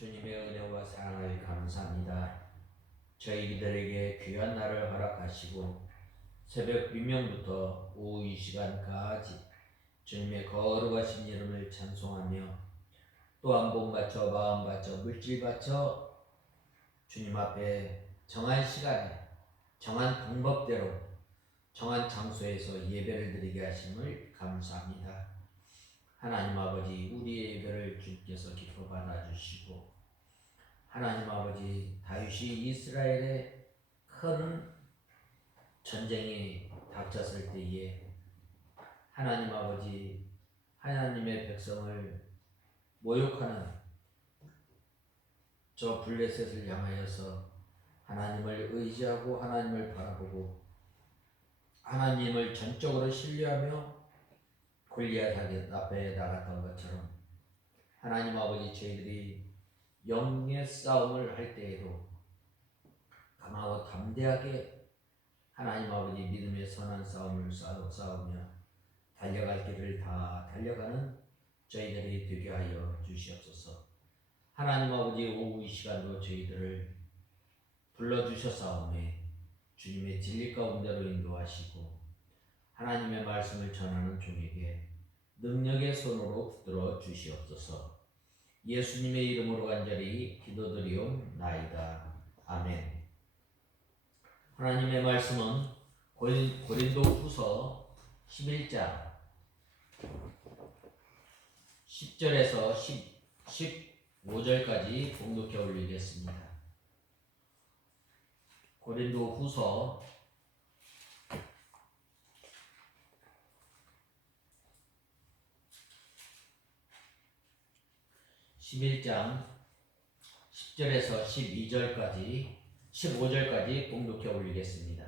주님의 은혜와 사랑을 감사합니다. 저희들에게 귀한 날을 허락하시고 새벽 비명부터 오후 이 시간까지 주님의 거룩하신 이름을 찬송하며 또 한 번 바쳐 마음 바쳐 물질 바쳐 주님 앞에 정한 시간에 정한 방법대로 정한 장소에서 예배를 드리게 하심을 감사합니다. 하나님 아버지, 우리의 예배를 주께서 기뻐 받아주시고 하나님 아버지, 다윗이 이스라엘에 큰 전쟁이 닥쳤을 때에 하나님 아버지, 하나님의 백성을 모욕하는 저 블레셋을 향하여서 하나님을 의지하고 하나님을 바라보고 하나님을 전적으로 신뢰하며 골리앗 앞에 나갔던 것처럼 하나님 아버지, 저희들이 영의 싸움을 할 때에도 강하고 담대하게 하나님 아버지 믿음의 선한 싸움을 싸우며 달려갈 길을 다 달려가는 저희들이 되게 하여 주시옵소서. 하나님 아버지, 오후 이 시간도 저희들을 불러주셨사오매 주님의 진리 가운데로 인도하시고 하나님의 말씀을 전하는 종에게 능력의 손으로 붙들어 주시옵소서. 예수님의 이름으로 간절히 기도드리옵나이다. 아멘. 하나님의 말씀은 고린도 후서 11장 10절에서 15절까지 봉독해 올리겠습니다. 고린도 후서 11장 10절에서 15절까지 봉독해 올리겠습니다.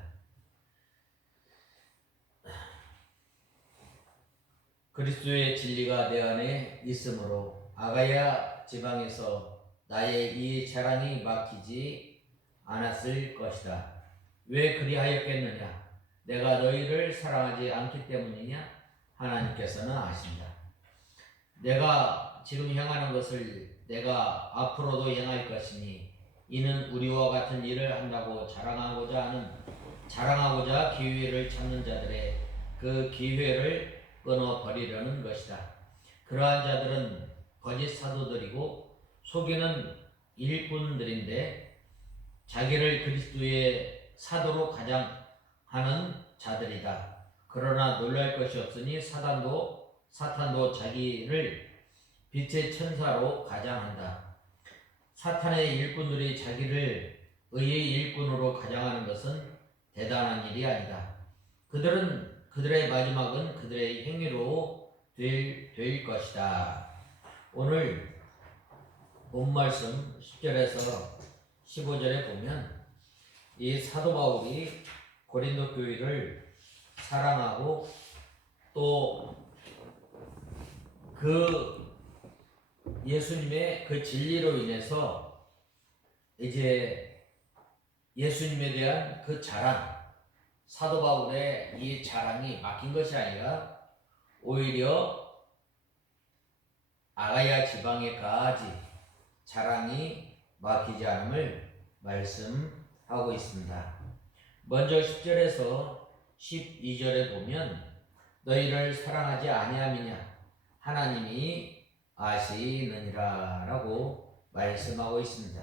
그리스도의 진리가 내 안에 있으므로 아가야 지방에서 나의 이 자랑이 막히지 않았을 것이다. 왜 그리하였겠느냐? 내가 너희를 사랑하지 않기 때문이냐? 하나님께서는 아신다. 내가 지금 행하는 것을 내가 앞으로도 행할 것이니 이는 우리와 같은 일을 한다고 자랑하고자 기회를 찾는 자들의 그 기회를 끊어버리려는 것이다. 그러한 자들은 거짓 사도들이고 속이는 일꾼들인데 자기를 그리스도의 사도로 가장하는 자들이다. 그러나 놀랄 것이 없으니 사탄도 자기를 빛의 천사로 가장한다. 사탄의 일꾼들이 자기를 의의 일꾼으로 가장하는 것은 대단한 일이 아니다. 그들의 마지막은 그들의 행위로 될 것이다. 오늘 본 말씀 10절에서 15절에 보면 이 사도 바울이 고린도 교회를 사랑하고 또 그 예수님의 그 진리로 인해서 이제 예수님에 대한 그 자랑, 사도 바울의 이 자랑이 막힌 것이 아니라 오히려 아가야 지방에까지 자랑이 막히지 않음을 말씀하고 있습니다. 먼저 10절에서 12절에 보면 너희를 사랑하지 아니함이냐? 하나님이 아시느니라 라고 말씀하고 있습니다.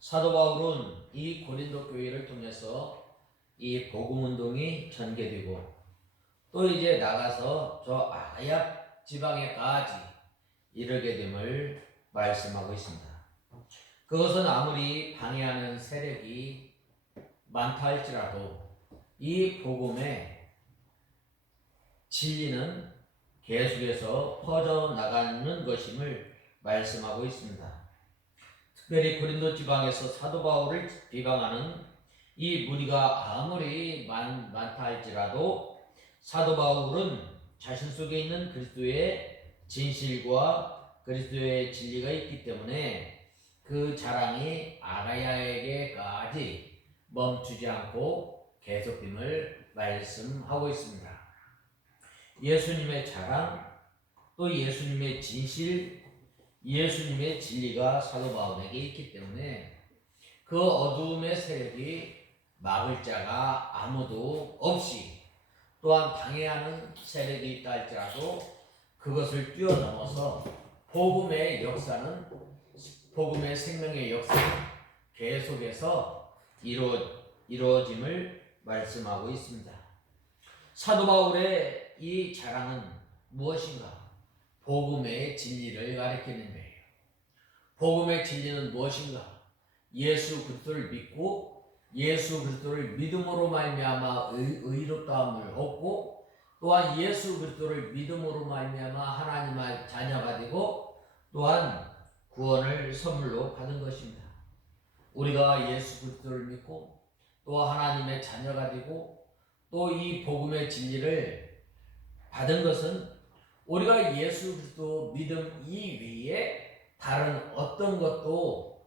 사도 바울은 이 고린도 교회를 통해서 이 복음운동이 전개되고 또 이제 나가서 저 아야 지방에까지 이르게 됨을 말씀하고 있습니다. 그것은 아무리 방해하는 세력이 많다 할지라도 이 복음의 진리는 계속해서 퍼져나가는 것임을 말씀하고 있습니다. 특별히 고린도 지방에서 사도 바울을 비방하는 이 무리가 아무리 많다 할지라도 사도 바울은 자신 속에 있는 그리스도의 진실과 그리스도의 진리가 있기 때문에 그 자랑이 아가야에게까지 멈추지 않고 계속됨을 말씀하고 있습니다. 예수님의 자랑, 또 예수님의 진실, 예수님의 진리가 사도 바울에게 있기 때문에 그 어두움의 세력이 막을 자가 아무도 없이, 또한 방해하는 세력이 있다 할지라도 그것을 뛰어넘어서 복음의 역사는, 복음의 생명의 역사는 계속해서 이루어짐을 말씀하고 있습니다. 사도 바울의 이 자랑은 무엇인가? 복음의 진리를 가리키는 거예요. 복음의 진리는 무엇인가? 예수 그리스도를 믿고 예수 그리스도를 믿음으로 말미암아 의롭다함을 얻고, 또한 예수 그리스도를 믿음으로 말미암아 하나님의 자녀가 되고, 또한 구원을 선물로 받은 것입니다. 우리가 예수 그리스도를 믿고 또 하나님의 자녀가 되고 또 이 복음의 진리를 받은 것은 우리가 예수 그리스도 믿음 이외에 다른 어떤 것도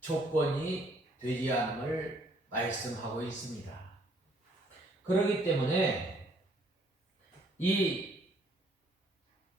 조건이 되지 않음을 말씀하고 있습니다. 그렇기 때문에 이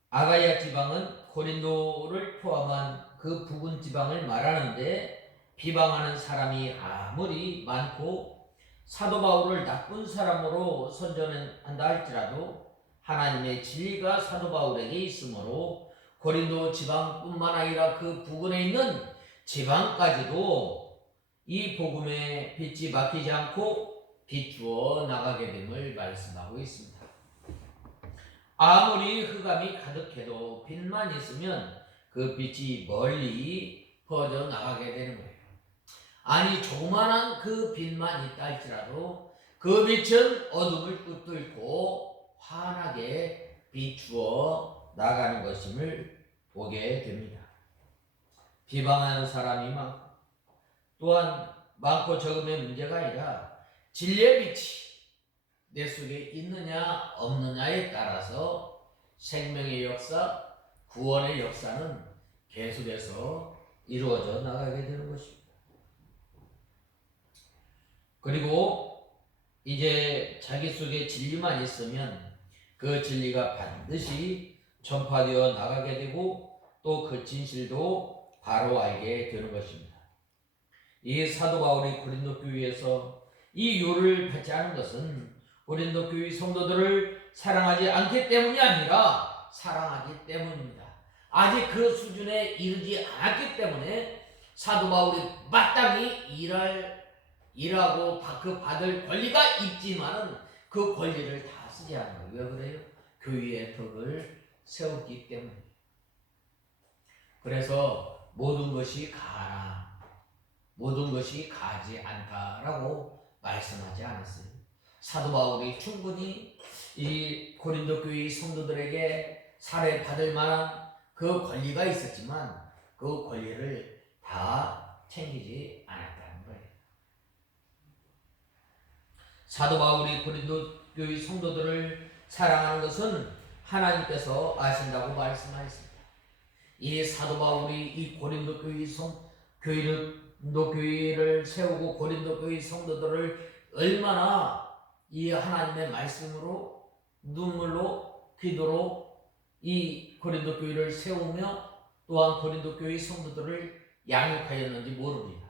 아가야 지방은 고린도를 포함한 그 부근 지방을 말하는데, 비방하는 사람이 아무리 많고 사도 바울을 나쁜 사람으로 선전한다 할지라도 하나님의 진리가 사도 바울에게 있으므로 고린도 지방뿐만 아니라 그 부근에 있는 지방까지도 이 복음의 빛이 막히지 않고 비추어 나가게 됨을 말씀하고 있습니다. 아무리 흑암이 가득해도 빛만 있으면 그 빛이 멀리 퍼져 나가게 되는 거예요. 아니, 조그만한 그 빛만 있다 할지라도 그 빛은 어둠을 붙들고 환하게 비추어 나가는 것임을 보게 됩니다. 비방하는 사람이 많고, 또한 많고 적음의 문제가 아니라 진리의 빛이 내 속에 있느냐 없느냐에 따라서 생명의 역사, 구원의 역사는 계속해서 이루어져 나가게 되는 것입니다. 그리고 이제 자기 속에 진리만 있으면 그 진리가 반드시 전파되어 나가게 되고 또 그 진실도 바로 알게 되는 것입니다. 이 사도 바울이 고린도 교회에서 이 요를 받지 않은 것은 고린도 교회 성도들을 사랑하지 않기 때문이 아니라 사랑하기 때문입니다. 아직 그 수준에 이르지 않았기 때문에 사도 바울이 마땅히 일하고 그 받을 권리가 있지만은 그 권리를 다 쓰지 않아요. 왜 그래요? 교회의 덕을 세웠기 때문에. 그래서 모든 것이 가라, 모든 것이 가지 않다라고 말씀하지 않았어요. 사도 바울이 충분히 이 고린도 교회 성도들에게 살해받을 만한 그 권리가 있었지만 그 권리를 다 챙기지 않았다는 거예요. 사도 바울이 고린도 교회 성도들을 사랑하는 것은 하나님께서 아신다고 말씀하셨습니다. 이 사도 바울이 이 고린도 교회를 세우고 고린도 교회 성도들을 얼마나 이 하나님의 말씀으로 눈물로 기도로 이 고린도 교회를 세우며 또한 고린도 교회 성도들을 양육하였는지 모릅니다.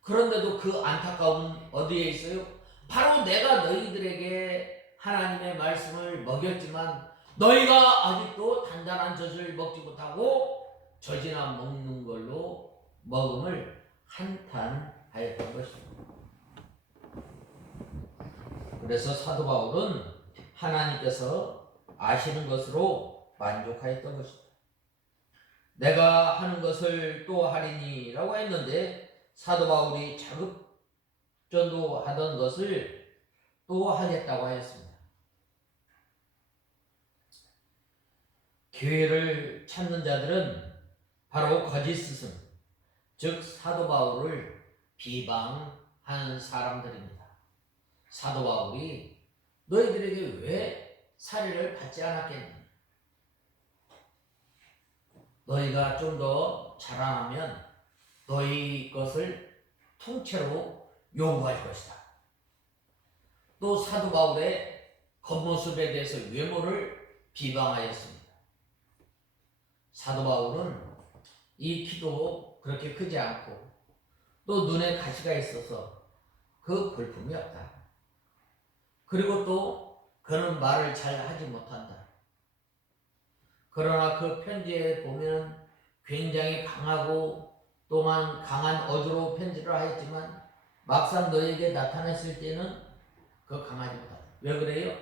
그런데도 그 안타까움은 어디에 있어요? 바로 내가 너희들에게 하나님의 말씀을 먹였지만 너희가 아직도 단단한 젖을 먹지 못하고 젖이나 먹는 걸로 먹음을 한탄하였던 것입니다. 그래서 사도 바울은 하나님께서 아시는 것으로 만족하였던 것입니다. 내가 하는 것을 또 하리니 라고 했는데 사도 바울이 자급전도하던 것을 또 하겠다고 하였습니다. 교회를 찾는 자들은 바로 거짓 스승, 즉 사도 바울을 비방하는 사람들입니다. 사도 바울이 너희들에게 왜 살해를 받지 않았겠느냐? 너희가 좀 더 자라나면 너희 것을 통째로 요구할 것이다. 또 사도 바울의 겉모습에 대해서 외모를 비방하였습니다. 사도 바울은 이 키도 그렇게 크지 않고 또 눈에 가시가 있어서 그 볼품이 없다. 그리고 또 그는 말을 잘 하지 못한다. 그러나 그 편지에 보면 굉장히 강하고 또한 강한 어조로 편지를 하였지만 막상 너에게 나타났을 때는 그 강하지 못하다. 왜 그래요?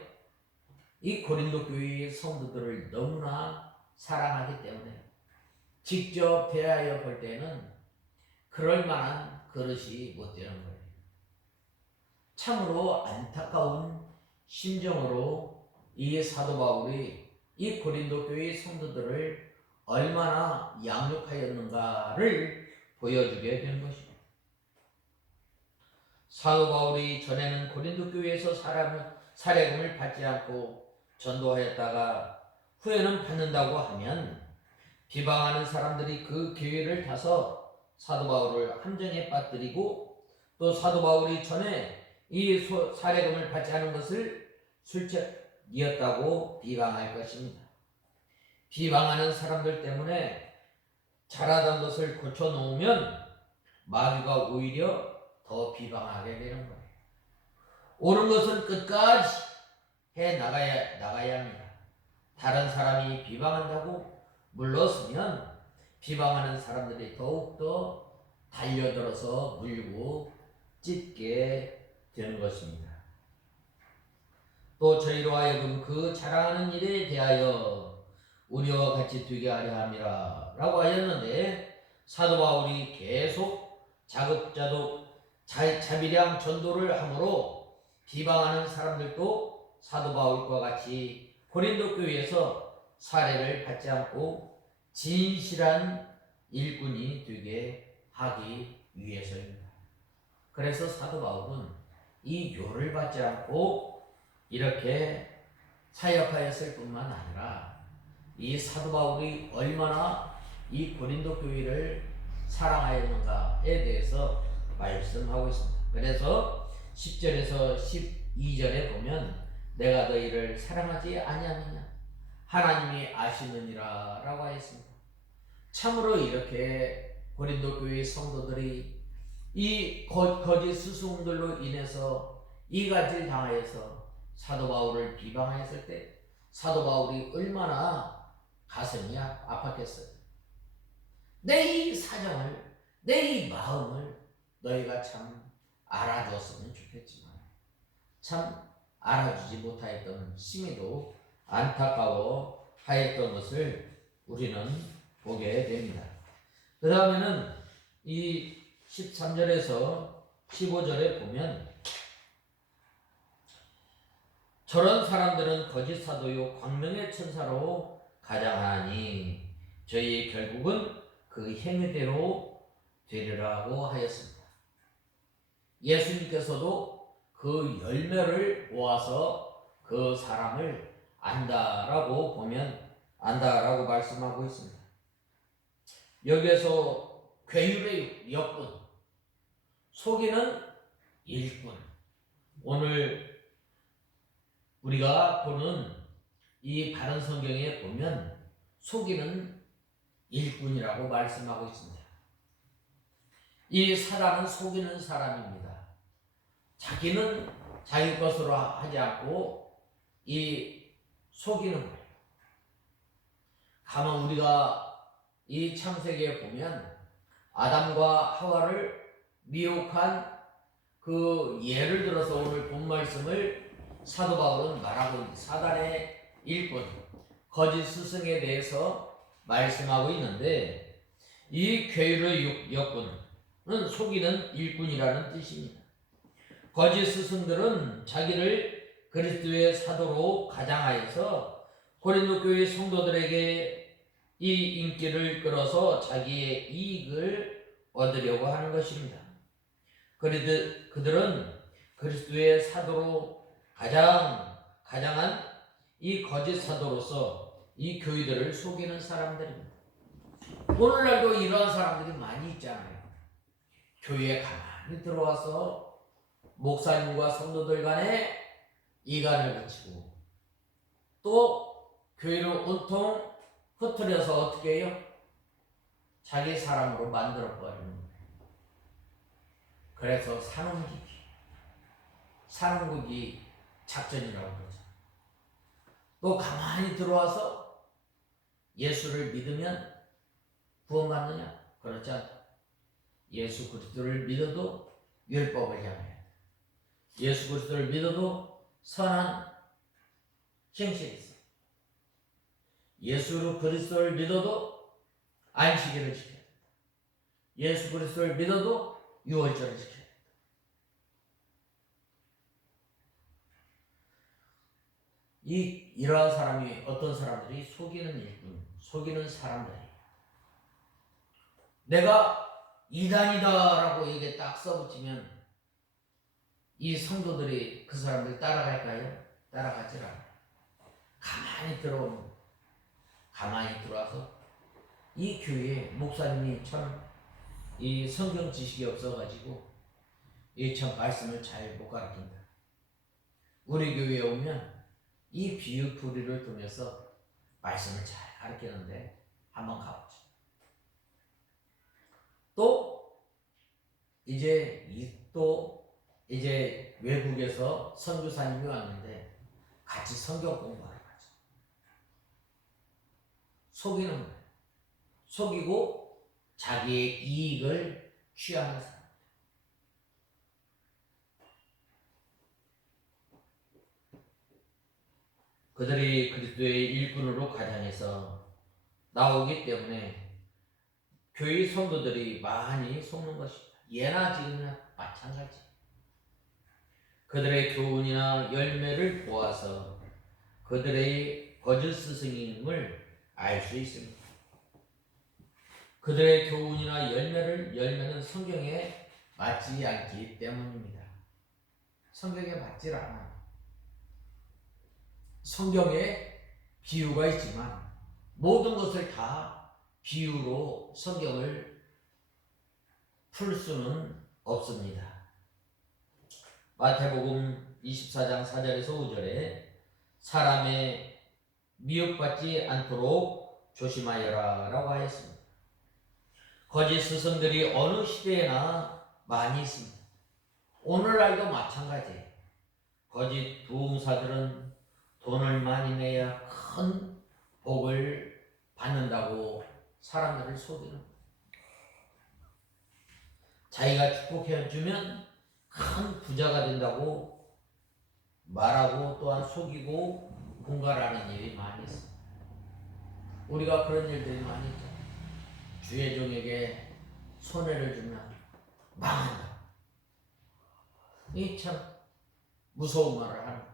이 고린도 교회의 성도들을 너무나 사랑하기 때문에 직접 대하여 볼 때는 그럴 만한 그릇이 못 되는 거예요. 참으로 안타까운 심정으로 이 사도 바울이 이 고린도 교회의 성도들을 얼마나 양육하였는가를 보여주게 되는 것입니다. 사도 바울이 전에는 고린도 교회에서 사례금을 받지 않고 전도하였다가 후에는 받는다고 하면 비방하는 사람들이 그 기회를 타서 사도 바울을 함정에 빠뜨리고 또 사도 바울이 전에 이 사례금을 받지 않은 것을 술책이었다고 비방할 것입니다. 비방하는 사람들 때문에 잘하던 것을 고쳐놓으면 마귀가 오히려 더 비방하게 되는 거예요. 옳은 것은 끝까지 해 나가야 합니다. 다른 사람이 비방한다고 물러서면 비방하는 사람들이 더욱더 달려들어서 물고 찢게 되는 것입니다. 또 저희로 하여금 그 자랑하는 일에 대하여 우리와 같이 되게 하려 함이라 라고 하였는데 사도 바울이 계속 자급자족 자비량 전도를 함으로 비방하는 사람들도 사도 바울과 같이 고린도 교회에서 사례를 받지 않고 진실한 일꾼이 되게 하기 위해서입니다. 그래서 사도 바울은 이 묘를 받지 않고 이렇게 사역하였을 뿐만 아니라 이 사도 바울이 얼마나 이 고린도 교회를 사랑하였는가에 대해서 말씀하고 있습니다. 그래서 10절에서 12절에 보면 내가 너희를 사랑하지 아니하느냐 하나님이 아시느니라 라고 하였습니다. 참으로 이렇게 고린도 교회의 성도들이 이 거짓 스승들로 인해서 이간질 당하여서 사도 바울을 비방하였을 때 사도 바울이 얼마나 가슴이 아팠겠어요. 내 이 사정을, 내 이 마음을 너희가 참 알아주었으면 좋겠지만 참 알아주지 못하였던 심히도 안타까워 하였던 것을 우리는 보게 됩니다. 그 다음에는 이 13절에서 15절에 보면 저런 사람들은 거짓 사도요 광명의 천사로 가장하니 저희 결국은 그 행위대로 되리라고 하였습니다. 예수님께서도 그 열매를 보아서 그 사람을 안다라고 보면 안다라고 말씀하고 있습니다. 여기에서 괴율의 역군, 속이는 일꾼, 오늘 우리가 보는 이 바른 성경에 보면 속이는 일꾼이라고 말씀하고 있습니다. 이 사람은 속이는 사람입니다. 자기는 자기 것으로 하지 않고 이 속이는 거예요. 가만 우리가 이 창세기에 보면 아담과 하와를 미혹한 그 예를 들어서 오늘 본 말씀을 사도 바울은 말하고 있는 사단의 일꾼, 거짓 스승에 대해서 말씀하고 있는데 이 괴율의 역군은 속이는 일꾼이라는 뜻입니다. 거짓 스승들은 자기를 그리스도의 사도로 가장하여서 고린도 교회 성도들에게 이 인기를 끌어서 자기의 이익을 얻으려고 하는 것입니다. 그들은 그리스도의 사도로 가장한 이 거짓 사도로서 이 교회들을 속이는 사람들입니다. 오늘날도 이러한 사람들이 많이 있잖아요. 교회에 가만히 들어와서 목사님과 성도들 간에 이간을 붙이고 또 교회를 온통 흩어려서 어떻게 해요? 자기 사람으로 만들어 버리는 거예요. 그래서 산옮기기 작전이라고 그러죠. 또 가만히 들어와서 예수를 믿으면 구원받느냐? 그렇지 않다. 예수 그리스도를 믿어도 율법을 향해야 돼. 예수 그리스도를 믿어도 선한 행실이 있어. 예수 그리스도를 믿어도 안식일을 지켜야 돼. 예수 그리스도를 믿어도 유월절을 지켜야 돼. 이러한 사람이 어떤 사람들이 속이는 일꾼, 속이는 사람들이에요. 내가 이단이다라고 이게 딱 써붙이면 이 성도들이 그 사람들 따라갈까요? 따라가질 않아요. 가만히 들어와서 이 교회에 목사님이 참 이 성경 지식이 없어가지고 이 참 말씀을 잘 못 가르친다. 우리 교회에 오면 이 비유풀이를 통해서 말씀을 잘 가르치는데 한번 가보죠. 또 이제 외국에서 선교사님이 왔는데 같이 성경 공부하러 가죠. 속이는 거예요. 속이고 자기의 이익을 취하는 사람. 그들이 그리스도의 일꾼으로 가장해서 나오기 때문에 교회 성도들이 많이 속는 것입니다. 예나 지금이나 마찬가지. 그들의 교훈이나 열매를 보아서 그들의 거짓 스승임을 알 수 있습니다. 그들의 교훈이나 열매는 성경에 맞지 않기 때문입니다. 성경에 맞지 않아요. 성경에 비유가 있지만 모든 것을 다 비유로 성경을 풀 수는 없습니다. 마태복음 24장 4절에서 5절에 사람의 미혹받지 않도록 조심하여라 라고 하였습니다. 거짓 스승들이 어느 시대에나 많이 있습니다. 오늘날도 마찬가지예요. 거짓 부흥사들은 돈을 많이 내야 큰 복을 받는다고 사람들을 속이는 거예요. 자기가 축복해주면 큰 부자가 된다고 말하고 또한 속이고 공갈하는 일이 많이 있습니다. 우리가 그런 일들이 많이 있죠. 주의 종에게 손해를 주면 망한다. 이 참 무서운 말을 하는 거예요.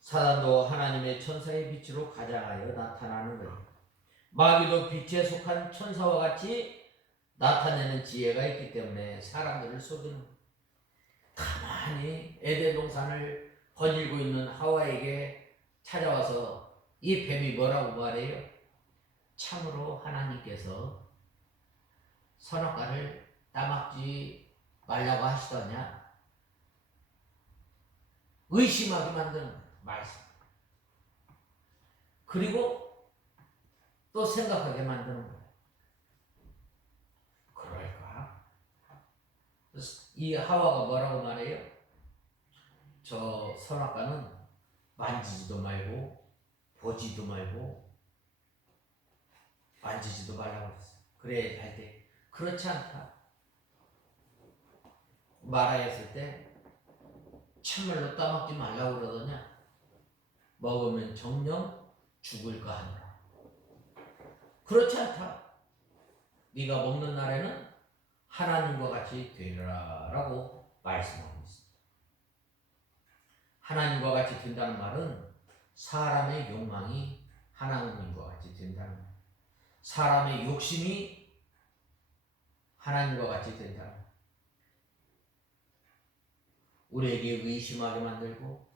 사단도 하나님의 천사의 빛으로 가장하여 나타나는 거예요. 마귀도 빛에 속한 천사와 같이 나타내는 지혜가 있기 때문에 사람들을 속이는 거예요. 가만히 에덴 동산을 거닐고 있는 하와에게 찾아와서 이 뱀이 뭐라고 말해요? 참으로 하나님께서 선악과를 따먹지 말라고 하시더냐? 의심하게 만드는 말씀. 그리고 또 생각하게 만드는 거예요. 그럴까? 이 하와가 뭐라고 말해요? 저 선악과는 만지지도 말고 보지도 말고 만지지도 말라고 했어요. 그래 할 때 그렇지 않다. 말하였을 때 참말로 따먹지 말라고 그러더냐? 먹으면 정령 죽을까 하노라. 그렇지 않다. 네가 먹는 날에는 하나님과 같이 되리라 라고 말씀하고 있습니다. 하나님과 같이 된다는 말은 사람의 욕망이 하나님과 같이 된다는 말. 사람의 욕심이 하나님과 같이 된다는 말. 우리에게 의심하게 만들고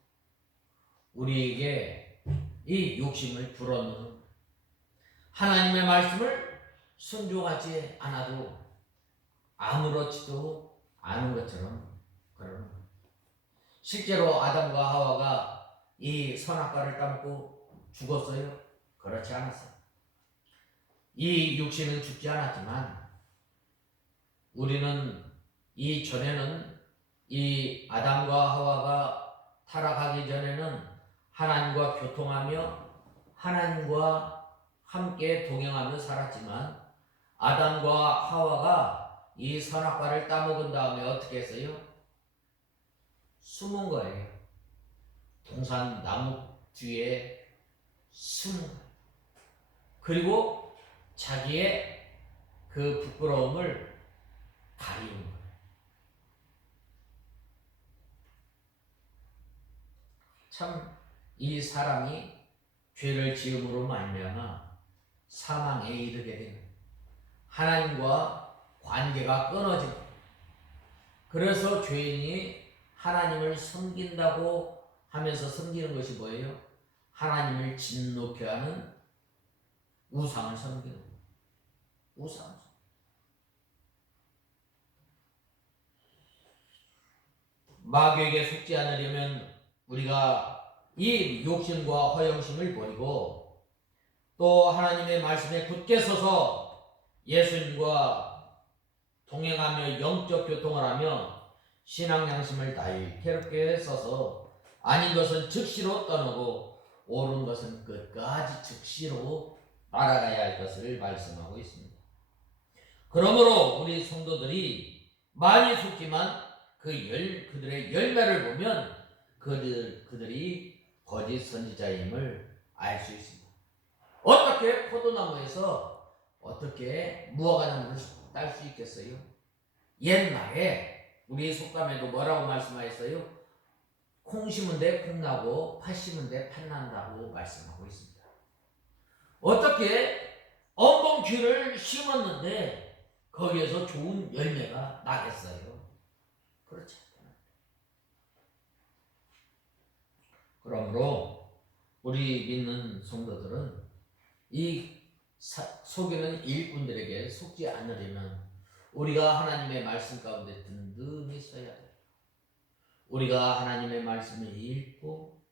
우리에게 이 욕심을 불어넣는 하나님의 말씀을 순종하지 않아도 아무렇지도 않은 것처럼 그러는 거예요. 실제로 아담과 하와가 이 선악과를 따먹고 죽었어요? 그렇지 않았어요. 이 육신은 죽지 않았지만 우리는 이전에는 이 아담과 하와가 타락하기 전에는 하나님과 교통하며 하나님과 함께 동행하며 살았지만 아담과 하와가 이 선악과를 따먹은 다음에 어떻게 했어요? 숨은 거예요. 동산 나무 뒤에 숨은 거예요. 그리고 자기의 그 부끄러움을 가리운 거예요. 참 이 사람이 죄를 지음으로 말미암아 사망에 이르게 되는 하나님과 관계가 끊어진 거예요. 그래서 죄인이 하나님을 섬긴다고 하면서 섬기는 것이 뭐예요? 하나님을 진노케 하는 우상을 섬기는 거예요. 우상을 섬기는 거예요. 마귀에게 속지 않으려면 우리가 이 욕심과 허영심을 버리고 또 하나님의 말씀에 굳게 서서 예수님과 동행하며 영적 교통을 하며 신앙 양심을 날카롭게 써서 아닌 것은 즉시로 떠나고 옳은 것은 끝까지 즉시로 따라가야 할 것을 말씀하고 있습니다. 그러므로 우리 성도들이 많이 속지만 그들의 열매를 보면 그들이 거짓 선지자임을 알 수 있습니다. 어떻게 포도나무에서 어떻게 무화과나무를 딸 수 있겠어요? 옛날에 우리 속담에도 뭐라고 말씀하셨어요? 콩 심은 데 콩 나고 팥 심은 데 팥 난다고 말씀하고 있습니다. 어떻게 엉겅퀴를 심었는데 거기에서 좋은 열매가 나겠어요? 그렇지 않잖아요. 그러므로 우리 믿는 성도들은 이 속이는 일꾼들에게 속지 않으려면 우리가 하나님의 말씀 가운데 든든히 서야 돼요. 우리가 하나님의 말씀을 읽고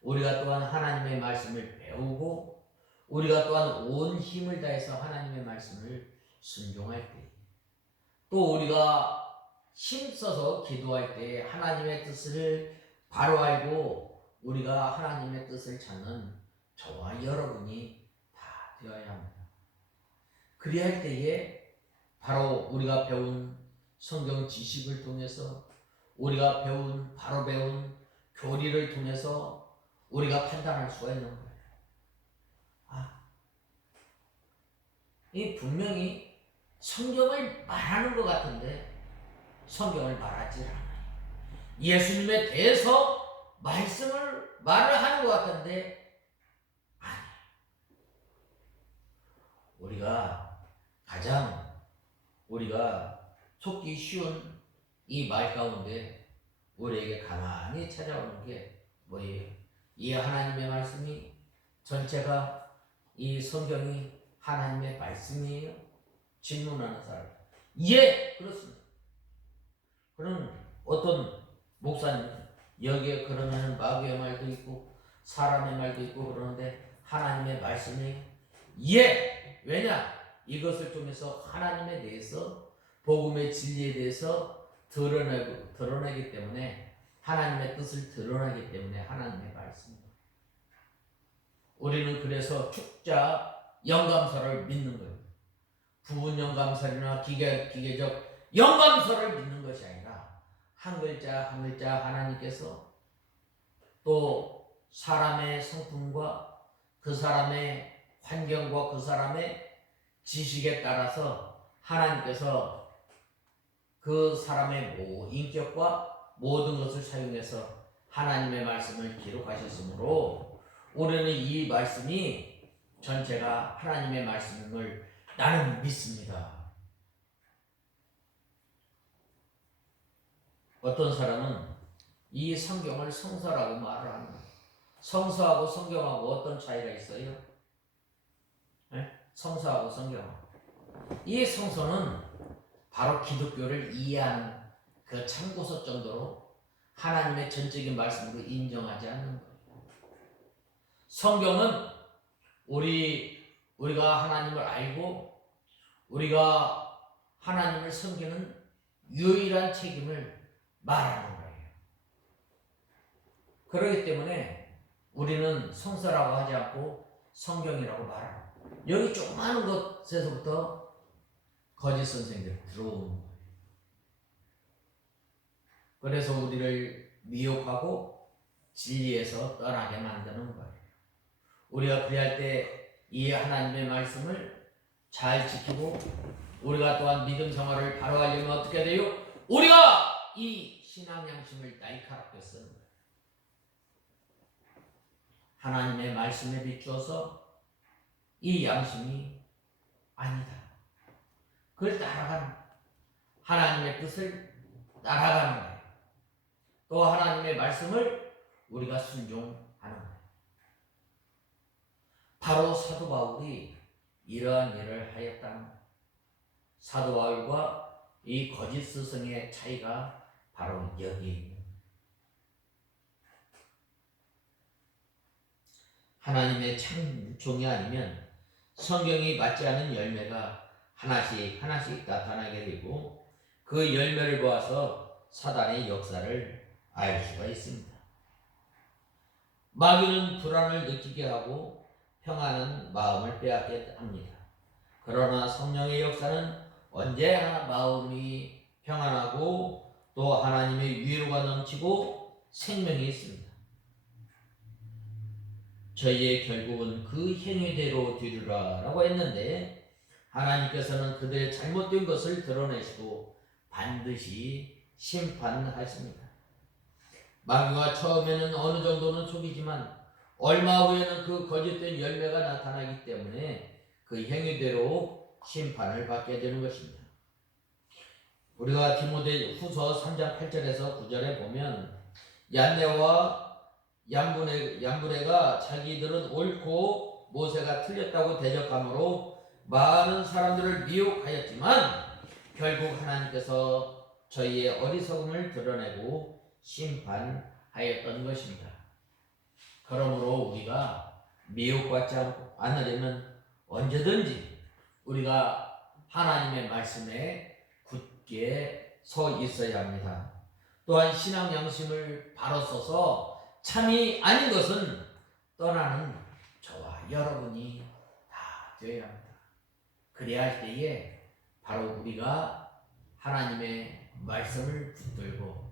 우리가 또한 하나님의 말씀을 배우고 우리가 또한 온 힘을 다해서 하나님의 말씀을 순종할 때 또 우리가 힘써서 기도할 때 하나님의 뜻을 바로 알고 우리가 하나님의 뜻을 찾는 저와 여러분이 다 되어야 합니다. 그리할 때에 바로 우리가 배운 성경 지식을 통해서 우리가 바로 배운 교리를 통해서 우리가 판단할 수가 있는 거예요. 이 분명히 성경을 말하는 것 같은데 성경을 말하지 않아요. 예수님에 대해서 말을 하는 것 같은데 아니에요. 우리가 속기 쉬운 이 말 가운데 우리에게 가만히 찾아오는 게 뭐예요? 이 하나님의 말씀이 전체가 이 성경이 하나님의 말씀이에요? 질문하는 사람. 예, 그렇습니다. 그럼 어떤 목사님 여기에 그러면 마귀의 말도 있고 사람의 말도 있고 그러는데 하나님의 말씀이 예! 왜냐? 이것을 통해서 하나님에 대해서 복음의 진리에 대해서 드러내기 때문에 하나님의 뜻을 드러내기 때문에 하나님의 말씀입니다. 우리는 그래서 축자 영감서를 믿는 거예요. 부분 영감설이나 기계적 영감서를 믿는 것이 아니라 한 글자 한 글자 하나님께서 또 사람의 성품과 그 사람의 환경과 그 사람의 지식에 따라서 하나님께서 그 사람의 인격과 모든 것을 사용해서 하나님의 말씀을 기록하셨으므로 우리는 이 말씀이 전체가 하나님의 말씀임을 나는 믿습니다. 어떤 사람은 이 성경을 성서라고 말을 합니다. 성서하고 성경하고 어떤 차이가 있어요? 네? 성서하고 성경하고. 이 성서는 바로 기독교를 이해하는 그 참고서 정도로 하나님의 전적인 말씀으로 인정하지 않는 거예요. 성경은 우리가 하나님을 알고 우리가 하나님을 섬기는 유일한 책임을 말하는 거예요. 그렇기 때문에 우리는 성서라고 하지 않고 성경이라고 말하고, 여기 조그마한 것에서부터 거짓 선생님들 들어오는 거예요. 그래서 우리를 미혹하고 진리에서 떠나게 만드는 거예요. 우리가 그리할 때 이 하나님의 말씀을 잘 지키고 우리가 또한 믿음 생활을 바로 하려면 어떻게 돼요? 우리가 이 신앙 양심을 날카롭게 쓰는 거예요. 하나님의 말씀에 비추어서 이 양심이 아니다, 그걸 따라가는, 하나님의 뜻을 따라가는 거예요. 또 하나님의 말씀을 우리가 순종하는 거예요. 바로 사도 바울이 이러한 일을 하였다는 거예요. 사도 바울과 이 거짓 스승의 차이가 바로 여기에 있는 거예요. 하나님의 참 종이 아니면 성경이 맞지 않은 열매가 하나씩 나타나게 되고, 그 열매를 보아서 사단의 역사를 알 수가 있습니다. 마귀는 불안을 느끼게 하고 평안한 마음을 빼앗게 합니다. 그러나 성령의 역사는 언제나 마음이 평안하고 또 하나님의 위로가 넘치고 생명이 있습니다. 저희의 결국은 그 행위대로 되리라 라고 했는데, 하나님께서는 그들의 잘못된 것을 드러내시고 반드시 심판하십니다. 마귀가 처음에는 어느 정도는 속이지만 얼마 후에는 그 거짓된 열매가 나타나기 때문에 그 행위대로 심판을 받게 되는 것입니다. 우리가 디모데 후서 3장 8절에서 9절에 보면 얀네와 얀브레가 자기들은 옳고 모세가 틀렸다고 대적함으로 많은 사람들을 미혹하였지만 결국 하나님께서 저희의 어리석음을 드러내고 심판하였던 것입니다. 그러므로 우리가 미혹받지 않으려면 언제든지 우리가 하나님의 말씀에 굳게 서 있어야 합니다. 또한 신앙 양심을 바로 써서 참이 아닌 것은 떠나는 저와 여러분이 다 되어야 합니다. 그래야 할 때에 바로 우리가 하나님의 말씀을 붙들고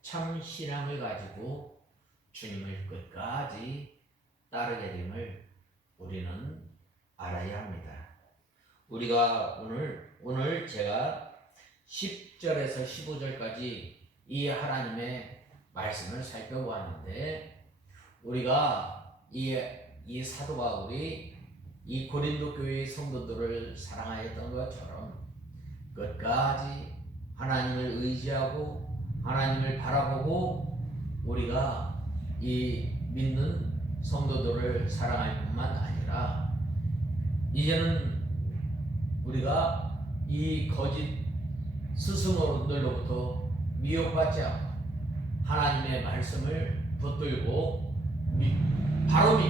참 신앙을 가지고 주님을 끝까지 따르게 됨을 우리는 알아야 합니다. 우리가 오늘 제가 10절에서 15절까지 이 하나님의 말씀을 살펴보았는데, 우리가 이 사도 바울이 이 고린도 교회의 성도들을 사랑하였던 것처럼 끝까지 하나님을 의지하고 하나님을 바라보고 우리가 이 믿는 성도들을 사랑할 뿐만 아니라 이제는 우리가 이 거짓 스승들로부터 미혹받지 않고 하나님의 말씀을 붙들고 바로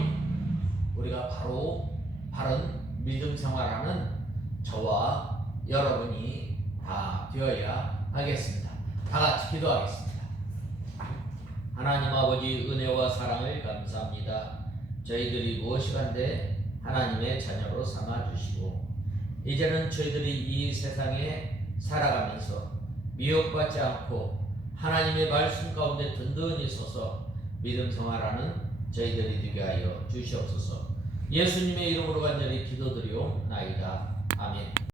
우리가 바로 바른 믿음 생활하는 저와 여러분이 다 되어야 하겠습니다. 다 같이 기도하겠습니다. 하나님 아버지, 은혜와 사랑을 감사합니다. 저희들이 무엇이간데 하나님의 자녀로 삼아주시고 이제는 저희들이 이 세상에 살아가면서 미혹받지 않고 하나님의 말씀 가운데 든든히 서서 믿음 생활하는 저희들이 되게 하여 주시옵소서. 예수님의 이름으로 간절히 기도드리옵나이다. 아멘.